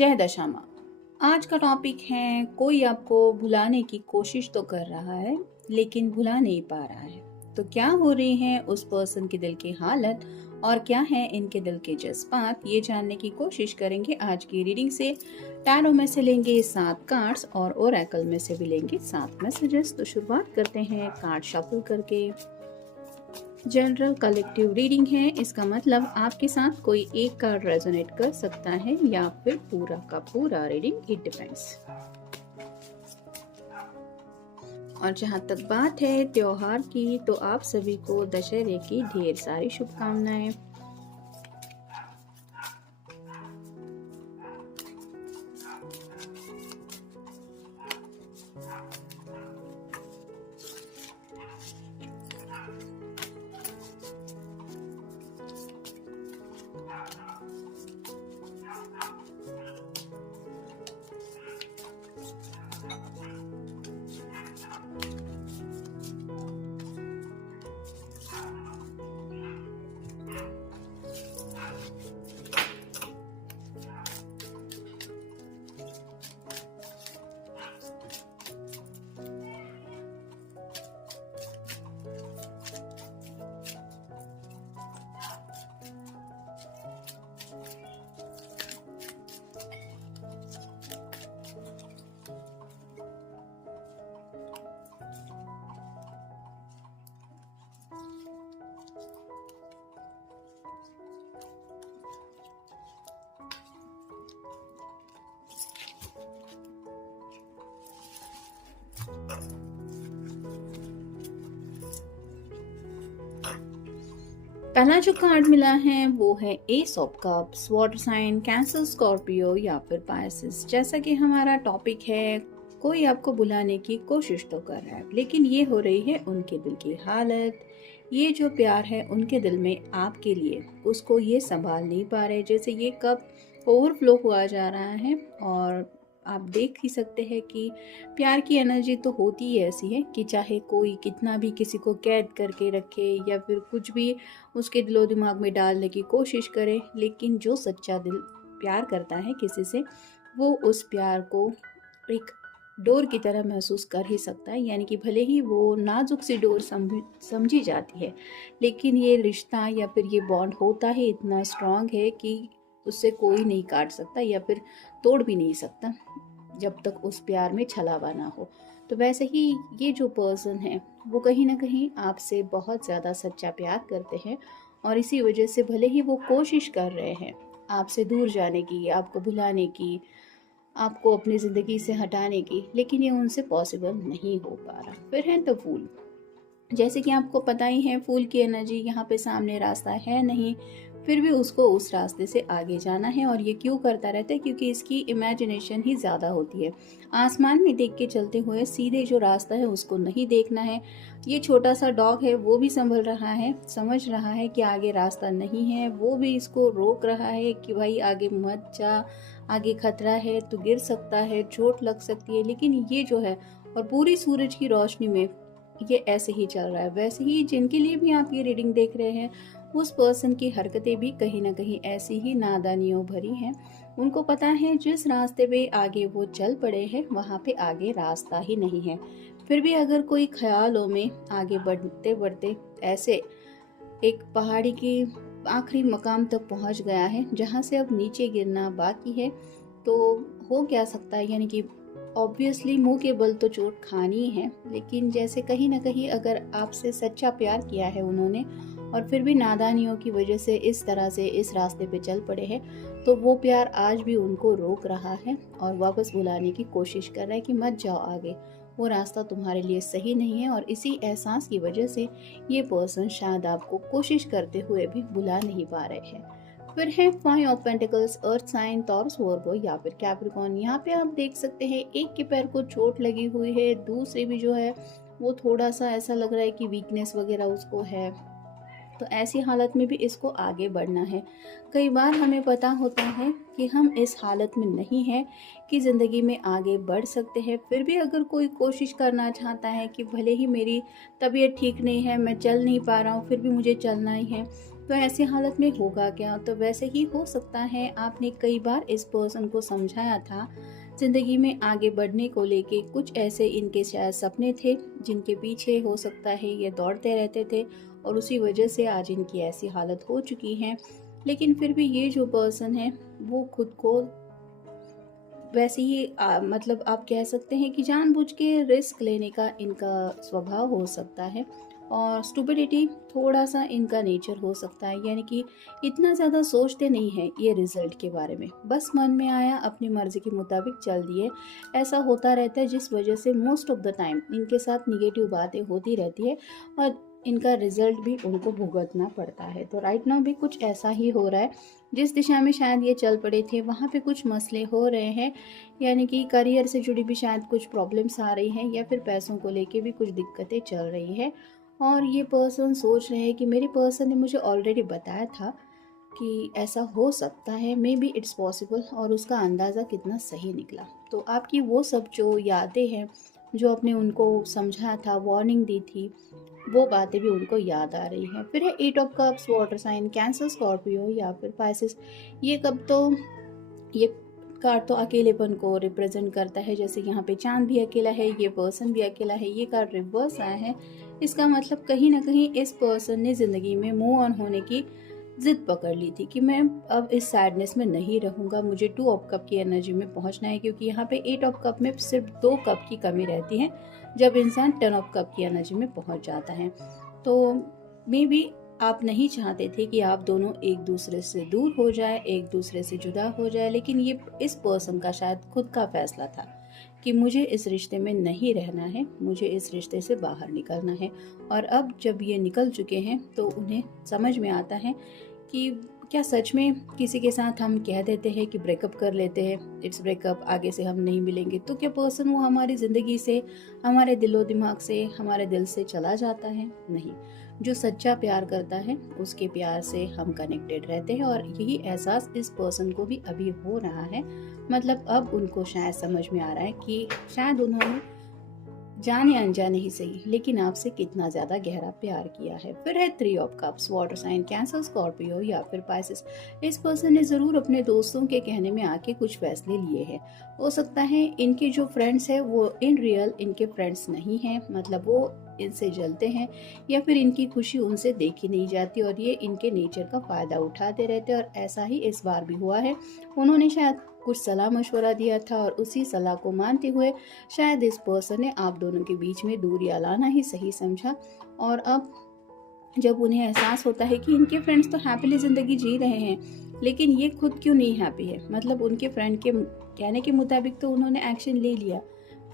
जय दशा माँ। आज का टॉपिक है, कोई आपको भुलाने की कोशिश तो कर रहा है लेकिन भुला नहीं पा रहा है। तो क्या हो रही है उस पर्सन के दिल की हालत और क्या है इनके दिल के जज्बात, ये जानने की कोशिश करेंगे आज की रीडिंग से। टैरो में से लेंगे 7 कार्ड्स और ओरेकल में से भी लेंगे 7 मैसेजेस। तो शुरुआत करते हैं कार्ड शफल करके। जनरल कलेक्टिव रीडिंग है, इसका मतलब आपके साथ कोई एक कार्ड रेजोनेट कर सकता है या फिर पूरा का पूरा रीडिंग, इट डिपेंड्स। और जहाँ तक बात है त्योहार की, तो आप सभी को दशहरे की ढेर सारी शुभकामनाएं। पहला जो कार्ड मिला है वो है ace of cups, water sign, Cancer, Scorpio या फिर पाइसेस। जैसा कि हमारा टॉपिक है, कोई आपको बुलाने की कोशिश तो कर रहा है लेकिन ये हो रही है उनके दिल की हालत। ये जो प्यार है उनके दिल में आपके लिए, उसको ये संभाल नहीं पा रहे। जैसे ये कप ओवरफ्लो हुआ जा रहा है और आप देख ही सकते हैं कि प्यार की एनर्जी तो होती ही ऐसी है कि चाहे कोई कितना भी किसी को कैद करके रखे या फिर कुछ भी उसके दिलो दिमाग में डालने की कोशिश करे, लेकिन जो सच्चा दिल प्यार करता है किसी से, वो उस प्यार को एक डोर की तरह महसूस कर ही सकता है। यानी कि भले ही वो नाजुक सी डोर समझी जाती है, लेकिन ये रिश्ता या फिर ये बॉन्ड होता ही इतना स्ट्रांग है कि उससे कोई नहीं काट सकता या फिर तोड़ भी नहीं सकता जब तक उस प्यार में छलावा ना हो। तो वैसे ही ये जो पर्सन है वो कहीं ना कहीं आपसे बहुत ज़्यादा सच्चा प्यार करते हैं और इसी वजह से भले ही वो कोशिश कर रहे हैं आपसे दूर जाने की, आपको भुलाने की, आपको अपनी ज़िंदगी से हटाने की, लेकिन ये उनसे पॉसिबल नहीं हो पा रहा। फिर है द फूल। जैसे कि आपको पता ही है, फूल की एनर्जी यहाँ पे सामने रास्ता है नहीं, फिर भी उसको उस रास्ते से आगे जाना है। और ये क्यों करता रहता है? क्योंकि इसकी इमेजिनेशन ही ज़्यादा होती है। आसमान में देख के चलते हुए सीधे जो रास्ता है उसको नहीं देखना है। ये छोटा सा डॉग है, वो भी संभल रहा है, समझ रहा है कि आगे रास्ता नहीं है, वो भी इसको रोक रहा है कि भाई आगे मत जा, आगे खतरा है, तो गिर सकता है, चोट लग सकती है। लेकिन ये जो है, और पूरी सूरज की रोशनी में ये ऐसे ही चल रहा है। वैसे ही जिनके लिए भी आप ये रीडिंग देख रहे हैं, उस पर्सन की हरकतें भी कहीं ना कहीं ऐसी ही नादानियों भरी हैं। उनको पता है जिस रास्ते पे आगे वो चल पड़े हैं वहाँ पे आगे रास्ता ही नहीं है। फिर भी अगर कोई ख्यालों में आगे बढ़ते बढ़ते ऐसे एक पहाड़ी की आखिरी मकाम तक पहुँच गया है जहाँ से अब नीचे गिरना बाकी है, तो हो क्या सकता है? यानी कि ऑब्वियसली मुंह के बल तो चोट खानी है, लेकिन जैसे कहीं ना कहीं अगर आपसे सच्चा प्यार किया है उन्होंने और फिर भी नादानियों की वजह से इस तरह से इस रास्ते पे चल पड़े हैं, तो वो प्यार आज भी उनको रोक रहा है और वापस बुलाने की कोशिश कर रहा है कि मत जाओ आगे, वो रास्ता तुम्हारे लिए सही नहीं है। और इसी एहसास की वजह से ये पर्सन शायद आपको कोशिश करते हुए भी बुला नहीं पा रहे हैं। फिर है 5 of pentacles, earth sign, Taurus, Virgo या फिर कैप्रिकॉर्न। यहाँ पे आप देख सकते हैं एक के पैर को चोट लगी हुई है, दूसरे भी जो है वो थोड़ा सा ऐसा लग रहा है कि वीकनेस वगैरह उसको है। तो ऐसी हालत में भी इसको आगे बढ़ना है। कई बार हमें पता होता है कि हम इस हालत में नहीं हैं कि ज़िंदगी में आगे बढ़ सकते हैं, फिर भी अगर कोई कोशिश करना चाहता है कि भले ही मेरी तबीयत ठीक नहीं है, मैं चल नहीं पा रहा हूँ, फिर भी मुझे चलना ही है, तो ऐसी हालत में होगा क्या? तो वैसे ही हो सकता है आपने कई बार इस पर्सन को समझाया था, ज़िंदगी में आगे बढ़ने को लेके कुछ ऐसे इनके शायद सपने थे जिनके पीछे हो सकता है ये दौड़ते रहते थे और उसी वजह से आज इनकी ऐसी हालत हो चुकी है। लेकिन फिर भी ये जो पर्सन है वो खुद को वैसे ही मतलब आप कह सकते हैं कि जानबूझ के रिस्क लेने का इनका स्वभाव हो सकता है और स्टुपिडिटी थोड़ा सा इनका नेचर हो सकता है, यानी कि इतना ज़्यादा सोचते नहीं हैं ये रिजल्ट के बारे में, बस मन में आया अपनी मर्ज़ी के मुताबिक चल दिए। ऐसा होता रहता है जिस वजह से मोस्ट ऑफ द टाइम इनके साथ निगेटिव बातें होती रहती है और इनका रिजल्ट भी उनको भुगतना पड़ता है। तो राइट नाउ भी कुछ ऐसा ही हो रहा है, जिस दिशा में शायद ये चल पड़े थे वहाँ पे कुछ मसले हो रहे हैं, यानी कि करियर से जुड़ी भी शायद कुछ प्रॉब्लम्स आ रही हैं या फिर पैसों को लेके भी कुछ दिक्कतें चल रही हैं। और ये पर्सन सोच रहे हैं कि मेरे पर्सन ने मुझे ऑलरेडी बताया था कि ऐसा हो सकता है, मे बी इट्स पॉसिबल, और उसका अंदाज़ा कितना सही निकला। तो आपकी वो सब जो यादें हैं जो आपने उनको समझाया था, वार्निंग दी थी, वो बातें भी उनको याद आ रही हैं। फिर है eight of cups, water sign, Cancer, Scorpio या फिर पाइसेस। ये कब तो ये कार्ड तो अकेलेपन को रिप्रेजेंट करता है, जैसे यहाँ पे चांद भी अकेला है, ये पर्सन भी अकेला है। ये कार्ड रिवर्स आया है, इसका मतलब कहीं ना कहीं इस पर्सन ने ज़िंदगी में मूव ऑन होने की जिद पकड़ ली थी कि मैं अब इस सैडनेस में नहीं रहूँगा, मुझे 2 ऑफ कप की एनर्जी में पहुँचना है, क्योंकि यहाँ पे 8 ऑफ कप में सिर्फ 2 कप की कमी रहती है जब इंसान 10 ऑफ कप की एनर्जी में पहुँच जाता है। तो मे बी आप नहीं चाहते थे कि आप दोनों एक दूसरे से दूर हो जाए, एक दूसरे से जुदा हो जाए, लेकिन ये इस पर्सन का शायद खुद का फैसला था कि मुझे इस रिश्ते में नहीं रहना है, मुझे इस रिश्ते से बाहर निकलना है। और अब जब ये निकल चुके हैं तो उन्हें समझ में आता है कि क्या सच में किसी के साथ हम कह देते हैं कि ब्रेकअप कर लेते हैं, इट्स ब्रेकअप, आगे से हम नहीं मिलेंगे, तो क्या पर्सन वो हमारी ज़िंदगी से, हमारे दिलो दिमाग से, हमारे दिल से चला जाता है? नहीं। जो सच्चा प्यार करता है उसके प्यार से हम कनेक्टेड रहते हैं और यही एहसास इस पर्सन को भी अभी हो रहा है। मतलब अब उनको शायद समझ में आ रहा है कि शायद उन्होंने जाने अनजाने ही सही, लेकिन आपसे कितना ज्यादा गहरा प्यार किया है। फिर है 3 of cups, water sign, Cancer, Scorpio या फिर पाइसेस। इस पर्सन ने जरूर अपने दोस्तों के कहने में आके कुछ फैसले लिए हैं। हो सकता है इनके जो फ्रेंड्स हैं वो इन रियल इनके फ्रेंड्स नहीं हैं, मतलब वो इनसे जलते हैं या फिर इनकी खुशी उनसे देखी नहीं जाती और ये इनके नेचर का फायदा उठाते रहते हैं। और ऐसा ही इस बार भी हुआ है, उन्होंने शायद कुछ सलाह मशवरा दिया था और उसी सलाह को मानते हुए शायद इस पर्सन ने आप दोनों के बीच में दूरियां लाना ही सही समझा। और अब जब उन्हें एहसास होता है कि इनके फ्रेंड्स तो हैप्पीली ज़िंदगी जी रहे हैं, लेकिन ये खुद क्यों नहीं हैप्पी है, मतलब उनके फ्रेंड के कहने के मुताबिक तो उन्होंने एक्शन ले लिया,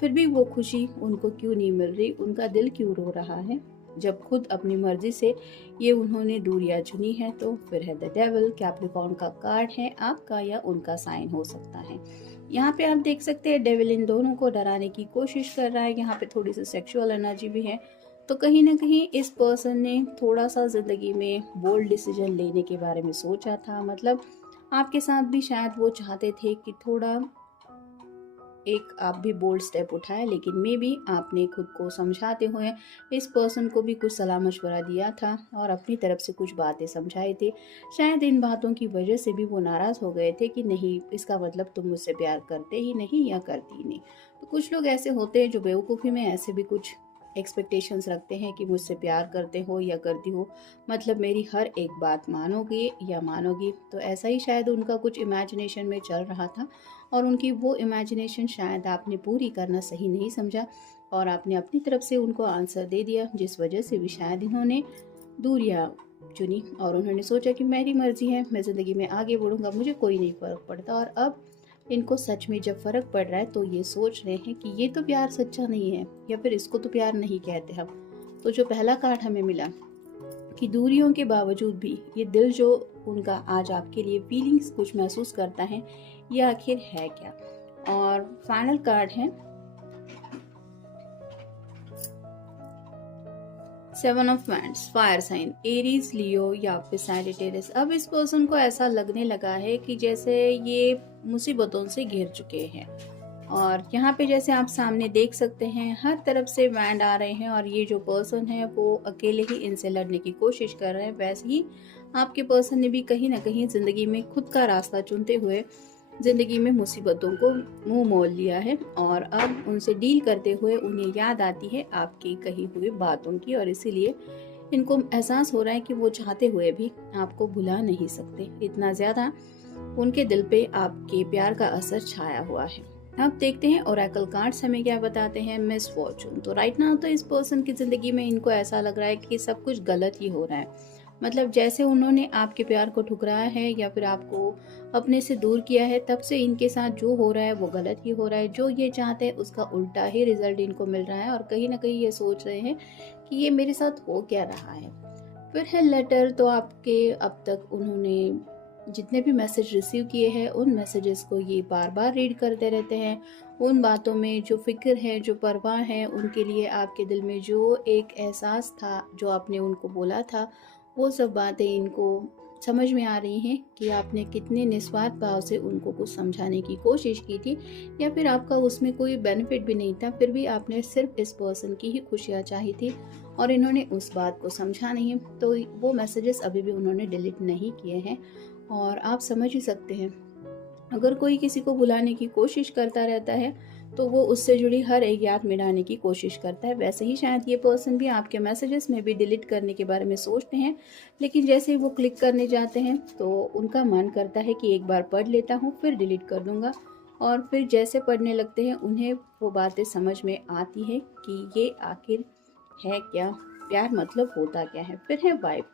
फिर भी वो खुशी उनको क्यों नहीं मिल रही, उनका दिल क्यों रो रहा है, जब खुद अपनी मर्जी से ये उन्होंने दूरियां चुनी है। तो फिर है द डेविल, कैप्रिकॉर्न का कार्ड है, आपका या उनका साइन हो सकता है। यहाँ पे आप देख सकते हैं डेविल इन दोनों को डराने की कोशिश कर रहा है, यहाँ पे थोड़ी सी सेक्सुअल एनर्जी भी है। तो कहीं ना कहीं इस पर्सन ने थोड़ा सा जिंदगी में बोल्ड डिसीजन लेने के बारे में सोचा था, मतलब आपके साथ भी शायद वो चाहते थे कि थोड़ा एक आप भी बोल्ड स्टेप उठाए, लेकिन मे बी आपने खुद को समझाते हुए इस पर्सन को भी कुछ सलाह मशवरा दिया था और अपनी तरफ से कुछ बातें समझाई थी। शायद इन बातों की वजह से भी वो नाराज़ हो गए थे कि नहीं, इसका मतलब तुम मुझसे प्यार करते ही नहीं या करती ही नहीं। तो कुछ लोग ऐसे होते हैं जो बेवकूफ़ी में ऐसे भी कुछ एक्सपेक्टेशंस रखते हैं कि मुझसे प्यार करते हो या करती हो, मतलब मेरी हर एक बात मानोगे या मानोगी। तो ऐसा ही शायद उनका कुछ इमेजिनेशन में चल रहा था और उनकी वो इमेजिनेशन शायद आपने पूरी करना सही नहीं समझा और आपने अपनी तरफ से उनको आंसर दे दिया, जिस वजह से भी शायद इन्होंने दूरियां चुनी और उन्होंने सोचा कि मेरी मर्जी है, मैं ज़िंदगी में आगे बढ़ूंगा, मुझे कोई नहीं फ़र्क पड़ता। और अब इनको सच में जब फ़र्क पड़ रहा है तो ये सोच रहे हैं कि ये तो प्यार सच्चा नहीं है या फिर इसको तो प्यार नहीं कहते हम। तो जो पहला कार्ड हमें मिला कि दूरियों के बावजूद भी ये दिल जो उनका आज आपके लिए फीलिंग्स कुछ महसूस करता है, ये आखिर है क्या। और फाइनल कार्ड है 7 of wands, fire sign, Aries, Leo या फिर सैजिटेरियस। अब इस पर्सन को ऐसा लगने लगा है कि जैसे ये मुसीबतों से घिर चुके हैं और यहाँ पे जैसे आप सामने देख सकते हैं हर तरफ से वैंड आ रहे हैं और ये जो पर्सन है वो अकेले ही इनसे लड़ने की कोशिश कर रहे हैं। वैसे ही आपके पर्सन ने भी कहीं ना कहीं ज़िंदगी में खुद का रास्ता चुनते हुए ज़िंदगी में मुसीबतों को मुंह मोल लिया है, और अब उनसे डील करते हुए उन्हें याद आती है आपकी कही हुई बातों की, और इसीलिए इनको एहसास हो रहा है कि वो चाहते हुए भी आपको भुला नहीं सकते। इतना ज़्यादा उनके दिल पे आपके प्यार का असर छाया हुआ है। अब देखते हैं ओरेकल कार्ड्स हमें क्या बताते हैं। मिस फॉर्चून, तो राइट नाउ तो इस पर्सन की ज़िंदगी में इनको ऐसा लग रहा है कि सब कुछ गलत ही हो रहा है। मतलब जैसे उन्होंने आपके प्यार को ठुकराया है या फिर आपको अपने से दूर किया है, तब से इनके साथ जो हो रहा है वो गलत ही हो रहा है। जो ये चाहते हैं उसका उल्टा ही रिजल्ट इनको मिल रहा है, और कहीं ना कहीं ये सोच रहे हैं कि ये मेरे साथ हो क्या रहा है। फिर है लेटर, तो आपके अब तक उन्होंने जितने भी मैसेज रिसीव किए हैं उन मैसेजेस को ये बार बार रीड करते रहते हैं। उन बातों में जो फिक्र है, जो परवाह है, उनके लिए आपके दिल में जो एक एहसास था, जो आपने उनको बोला था, वो सब बातें इनको समझ में आ रही हैं कि आपने कितने निस्वार्थ भाव से उनको कुछ समझाने की कोशिश की थी, या फिर आपका उसमें कोई बेनिफिट भी नहीं था, फिर भी आपने सिर्फ इस पर्सन की ही खुशियाँ चाही थी और इन्होंने उस बात को समझा नहीं। तो वो मैसेजेस अभी भी उन्होंने डिलीट नहीं किए हैं, और आप समझ ही सकते हैं अगर कोई किसी को भुलाने की कोशिश करता रहता है तो वो उससे जुड़ी हर एक याद मिटाने की कोशिश करता है। वैसे ही शायद ये पर्सन भी आपके मैसेजेस में भी डिलीट करने के बारे में सोचते हैं, लेकिन जैसे ही वो क्लिक करने जाते हैं तो उनका मन करता है कि एक बार पढ़ लेता हूँ फिर डिलीट कर दूंगा, और फिर जैसे पढ़ने लगते हैं उन्हें वो बातें समझ में आती है कि ये आखिर है क्या, प्यार मतलब होता क्या है। फिर है वाइफ,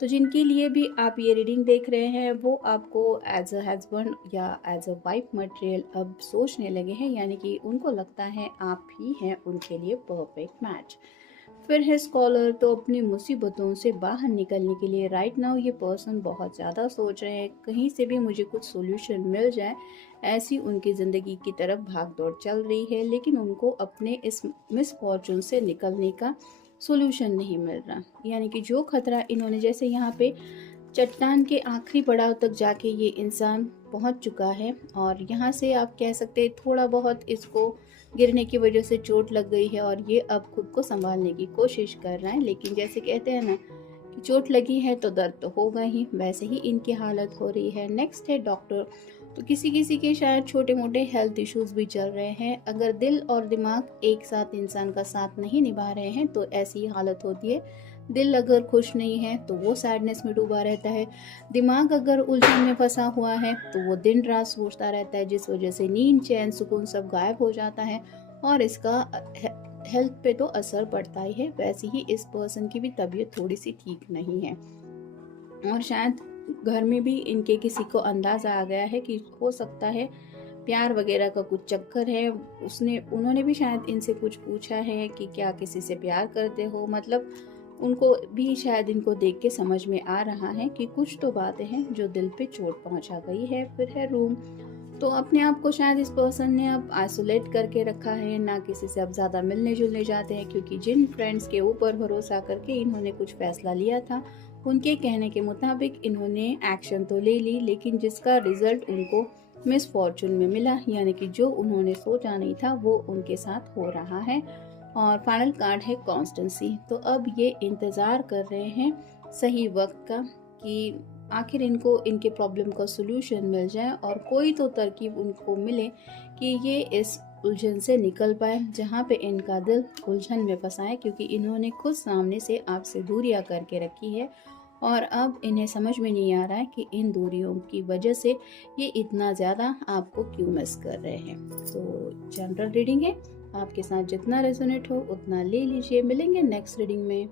तो जिनके लिए भी आप ये रीडिंग देख रहे हैं वो आपको एज अ हस्बैंड या एज अ वाइफ मटेरियल अब सोचने लगे हैं, यानी कि उनको लगता है आप ही हैं उनके लिए परफेक्ट मैच। फिर है स्कॉलर, तो अपनी मुसीबतों से बाहर निकलने के लिए राइट नाउ ये पर्सन बहुत ज़्यादा सोच रहे हैं, कहीं से भी मुझे कुछ सोल्यूशन मिल जाए, ऐसी उनकी ज़िंदगी की तरफ भाग दौड़ चल रही है। लेकिन उनको अपने इस मिसफॉर्चून से निकलने का सोल्यूशन नहीं मिल रहा, यानी कि जो खतरा इन्होंने, जैसे यहाँ पे चट्टान के आखिरी पड़ाव तक जाके ये इंसान पहुंच चुका है, और यहाँ से आप कह सकते हैं थोड़ा बहुत इसको गिरने की वजह से चोट लग गई है और ये अब खुद को संभालने की कोशिश कर रहा है। लेकिन जैसे कहते हैं ना कि चोट लगी है तो दर्द तो होगा ही, वैसे ही इनकी हालत हो रही है। नेक्स्ट है डॉक्टर, तो किसी किसी के शायद छोटे मोटे हेल्थ इश्यूज भी चल रहे हैं। अगर दिल और दिमाग एक साथ इंसान का साथ नहीं निभा रहे हैं तो ऐसी हालत होती है। दिल अगर खुश नहीं है तो वो सैडनेस में डूबा रहता है, दिमाग अगर उलझन में फंसा हुआ है तो वो दिन रात सोचता रहता है, जिस वजह से नींद, चैन, सुकून सब गायब हो जाता है, और इसका हेल्थ पे तो असर पड़ता ही है। वैसे ही इस पर्सन की भी तबीयत थोड़ी सी ठीक नहीं है, और शायद घर में भी इनके किसी को अंदाज़ा आ गया है कि हो सकता है प्यार वगैरह का कुछ चक्कर है। उन्होंने भी शायद इनसे कुछ पूछा है कि क्या किसी से प्यार करते हो, मतलब उनको भी शायद इनको देख के समझ में आ रहा है कि कुछ तो बातें हैं जो दिल पे चोट पहुंचा गई है। फिर है रूम, तो अपने आप को शायद इस पर्सन ने अब आइसोलेट करके रखा है, ना किसी से अब ज़्यादा मिलने जुलने जाते हैं, क्योंकि जिन फ्रेंड्स के ऊपर भरोसा करके इन्होंने कुछ फैसला लिया था उनके कहने के मुताबिक इन्होंने एक्शन तो ले ली, लेकिन जिसका रिजल्ट उनको मिस फॉर्चून में मिला, यानी कि जो उन्होंने सोचा नहीं था वो उनके साथ हो रहा है। और फाइनल कार्ड है कॉन्स्टेंसी, तो अब ये इंतज़ार कर रहे हैं सही वक्त का कि आखिर इनको इनके प्रॉब्लम का सोल्यूशन मिल जाए और कोई तो तरकीब उनको मिले कि ये इस उलझन से निकल पाए जहाँ पे इनका दिल उलझन में फंसा है, क्योंकि इन्होंने खुद सामने से आपसे दूरियां करके रखी है और अब इन्हें समझ में नहीं आ रहा है कि इन दूरियों की वजह से ये इतना ज़्यादा आपको क्यों मिस कर रहे हैं। तो जनरल रीडिंग है, आपके साथ जितना रेजोनेट हो उतना ले लीजिए। मिलेंगे नेक्स्ट रीडिंग में।